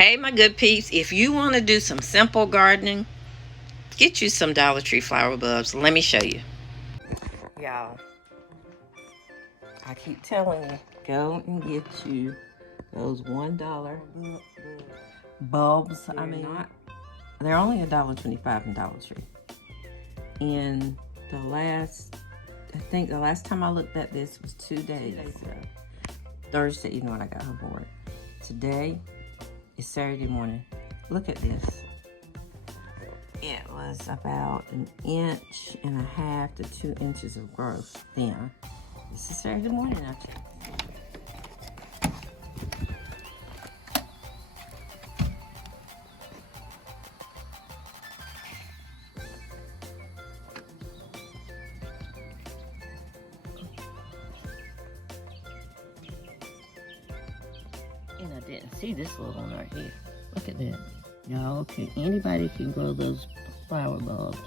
Hey, my good peeps, if you want to do some simple gardening, get you some Dollar Tree flower bulbs. Let me show you. Y'all, I keep telling you, go and get you those $1 bulbs. They're only $1.25 in Dollar Tree. And I think the last time I looked at this was 2 days ago. Thursday evening when I got home from work. Today is Saturday morning. Look at this. It was about 1.5 to 2 inches of growth then. This is Saturday morning actually. And I didn't see this little one right here. Look at that. Y'all, anybody can grow those flower bulbs.